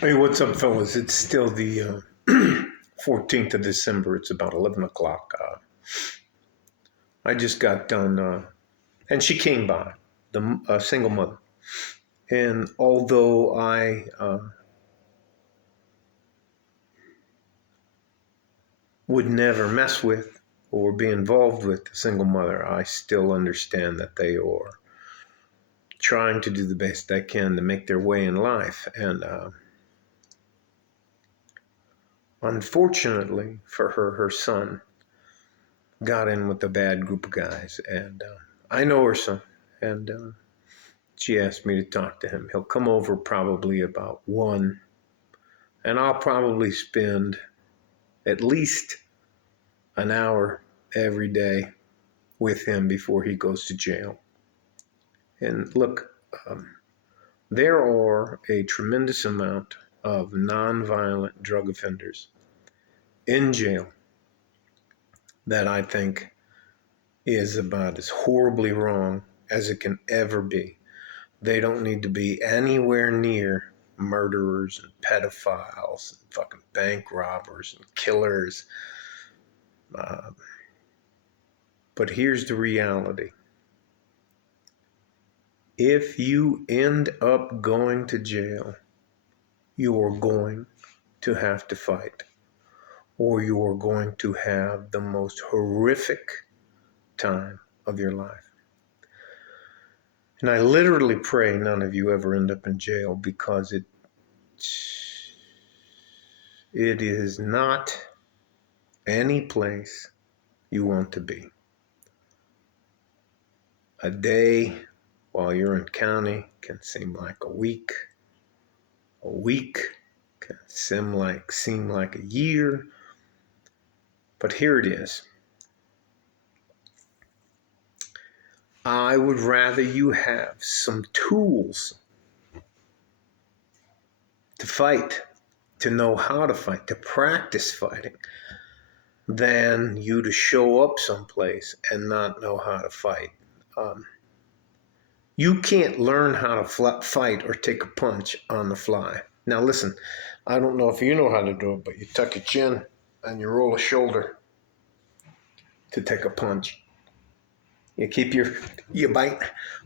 Hey, what's up, fellas? It's still the 14th of December. It's about 11 o'clock. I just got done, and she came by, the single mother. And although I would never mess with or be involved with the single mother, I still understand that they are trying to do the best they can to make their way in life. And unfortunately for her, her son got in with a bad group of guys. And I know her son. And she asked me to talk to him. He'll come over probably about 1, and I'll probably spend at least an hour every day with him before he goes to jail. And look, um, there are a tremendous amount of nonviolent drug offenders in jail that I think is about as horribly wrong as it can ever be. They don't need to be anywhere near murderers and pedophiles and fucking bank robbers and killers. Uh, but here's the reality. If you end up going to jail, you are going to have to fight, or you are going to have the most horrific time of your life. And I literally pray none of you ever end up in jail, because it is not any place you want to be. A day while you're in county can seem like a week. A week can seem like a year. But here it is. I would rather you have some tools to fight, to know how to fight, to practice fighting, than you to show up someplace and not know how to fight. You can't learn how to fight or take a punch on the fly. Now listen, I don't know if you know how to do it, but you tuck your chin and you roll a shoulder to take a punch. You keep you bite.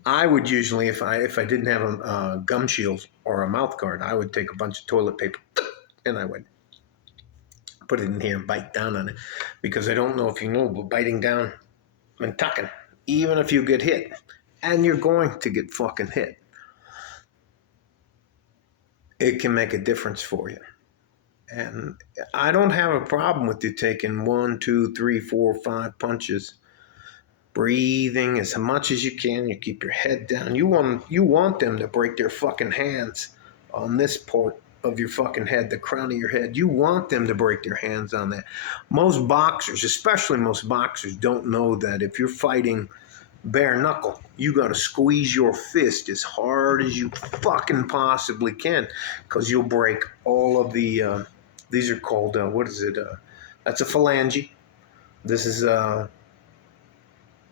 I would usually, if I didn't have a gum shield or a mouth guard, I would take a bunch of toilet paper and I would put it in here and bite down on it, because I don't know if you know, but biting down and tucking, even if you get hit, and you're going to get fucking hit, it can make a difference for you. And I don't have a problem with you taking 1, 2, 3, 4, 5 punches, breathing as much as you can. You keep your head down. You want them to break their fucking hands on this part of your fucking head, the crown of your head. You want them to break their hands on that. Most boxers, especially most boxers, don't know that if you're fighting bare knuckle, you got to squeeze your fist as hard as you fucking possibly can, because you'll break all of the these are called what is it, that's a phalange. This is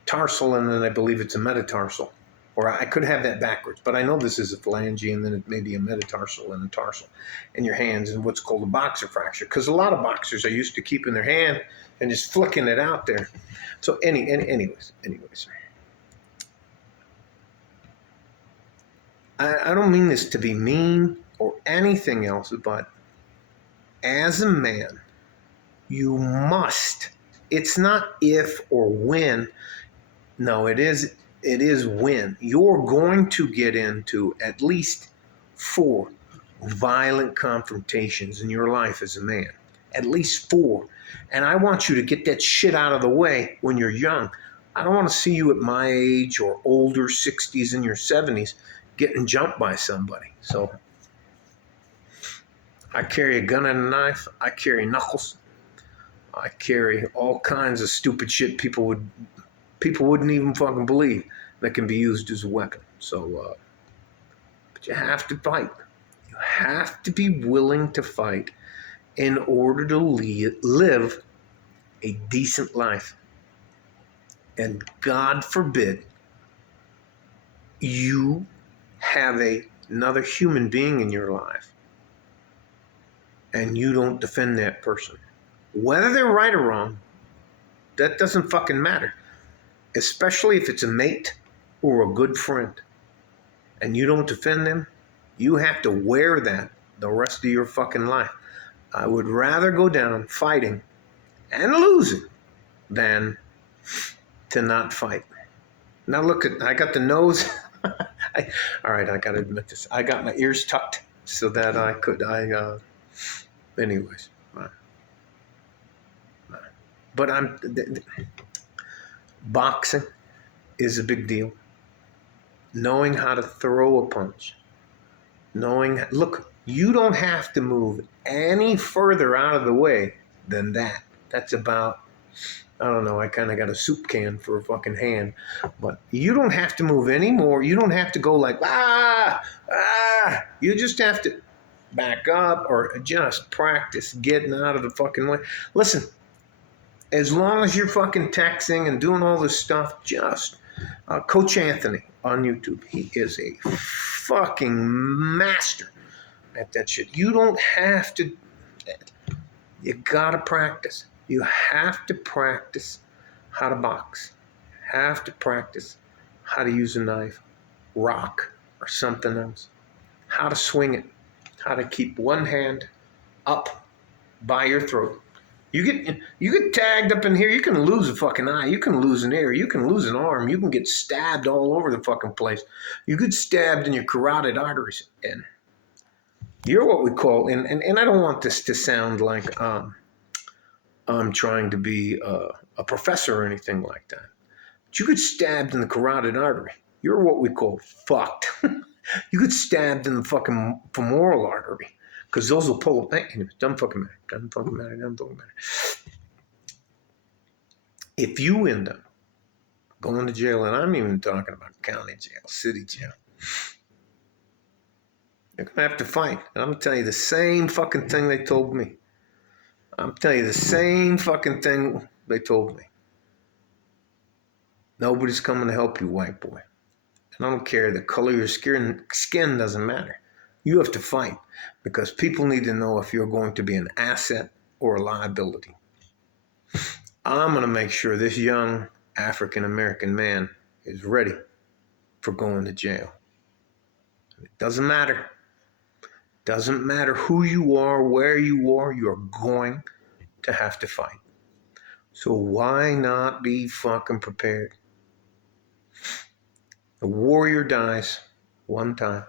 tarsal, and then I believe it's a metatarsal, or I could have that backwards, but I know this is a phalange, and then it may be a metatarsal and a tarsal in your hands, and what's called a boxer fracture, because a lot of boxers are used to keeping their hand and just flicking it out there. So anyways, I don't mean this to be mean or anything else, but as a man, you must, it's not if or when, no, it is when. You're going to get into at least 4 violent confrontations in your life as a man. At least 4. And I want you to get that shit out of the way when you're young. I don't want to see you at my age or older, 60s and your 70s, getting jumped by somebody. So I carry a gun and a knife. I carry knuckles. I carry all kinds of stupid shit people wouldn't even fucking believe that can be used as a weapon. So, but you have to fight. You have to be willing to fight in order to live a decent life. And God forbid you have another human being in your life and you don't defend that person. Whether they're right or wrong, that doesn't fucking matter. Especially if it's a mate or a good friend. And you don't defend them, you have to wear that the rest of your fucking life. I would rather go down fighting and losing than to not fight. Now look at, I got the nose. All right, I got to admit this. I got my ears tucked so that I could, anyways. But boxing is a big deal. Knowing how to throw a punch. Look, you don't have to move any further out of the way than that. That's about, I don't know, I kind of got a soup can for a fucking hand. But you don't have to move any more. You don't have to go like, You just have to back up or just practice getting out of the fucking way. Listen, as long as you're fucking texting and doing all this stuff, just Coach Anthony on YouTube, he is a fucking master at that shit. You don't have to, you gotta practice. You have to practice how to box. Have to practice how to use a knife, rock, or something else. How to swing it. How to keep one hand up by your throat. You get tagged up in here, you can lose a fucking eye, you can lose an ear, you can lose an arm, you can get stabbed all over the fucking place. You get stabbed in your carotid arteries, and you're what we call, and I don't want this to sound like I'm trying to be a professor or anything like that. But you get stabbed in the carotid artery, you're what we call fucked. You get stabbed in the fucking femoral artery. Because those will pull up. Anyway, doesn't fucking matter. If you end up going to jail, and I'm even talking about county jail, city jail, you're going to have to fight. And I'm going to tell you the same fucking thing they told me. Nobody's coming to help you, white boy. And I don't care. The color of your skin doesn't matter. You have to fight because people need to know if you're going to be an asset or a liability. I'm going to make sure this young African-American man is ready for going to jail. It doesn't matter. Doesn't matter who you are, where you are, you're going to have to fight. So why not be fucking prepared? A warrior dies one time.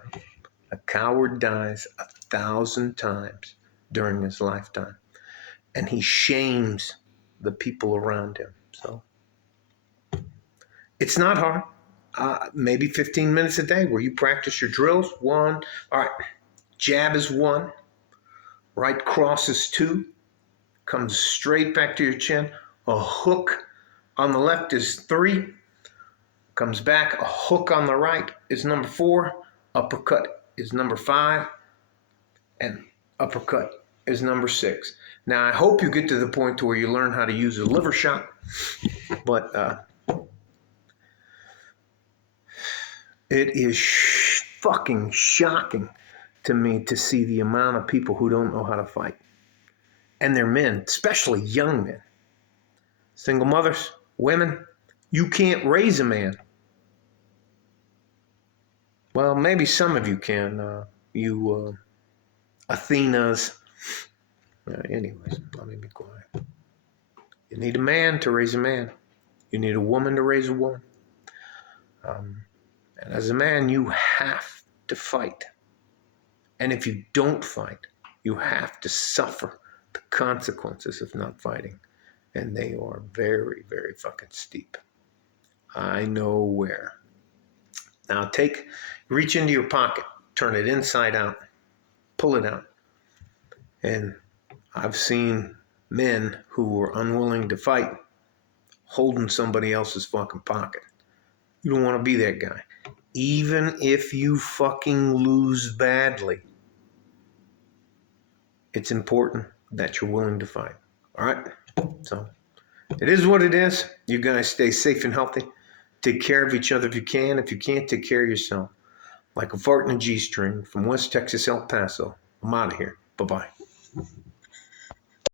A coward dies 1,000 times during his lifetime. And he shames the people around him. So it's not hard. Maybe 15 minutes a day where you practice your drills. 1. All right. Jab is 1. Right cross is 2. Comes straight back to your chin. A hook on the left is 3. Comes back. A hook on the right is number 4. Uppercut is number 5, and uppercut is number 6. Now, I hope you get to the point to where you learn how to use a liver shot, but it is fucking shocking to me to see the amount of people who don't know how to fight. And they're men, especially young men. Single mothers, women, you can't raise a man. Well, maybe some of you can. You Athenas. Anyways, let me be quiet. You need a man to raise a man. You need a woman to raise a woman. And as a man, you have to fight. And if you don't fight, you have to suffer the consequences of not fighting. And they are very, very fucking steep. I know where. Now reach into your pocket, turn it inside out, pull it out. And I've seen men who were unwilling to fight holding somebody else's fucking pocket. You don't want to be that guy. Even if you fucking lose badly, it's important that you're willing to fight. All right? So it is what it is. You guys stay safe and healthy. Take care of each other if you can. If you can't, take care of yourself. Like a fart in a G-string from West Texas, El Paso. I'm out of here. Bye-bye.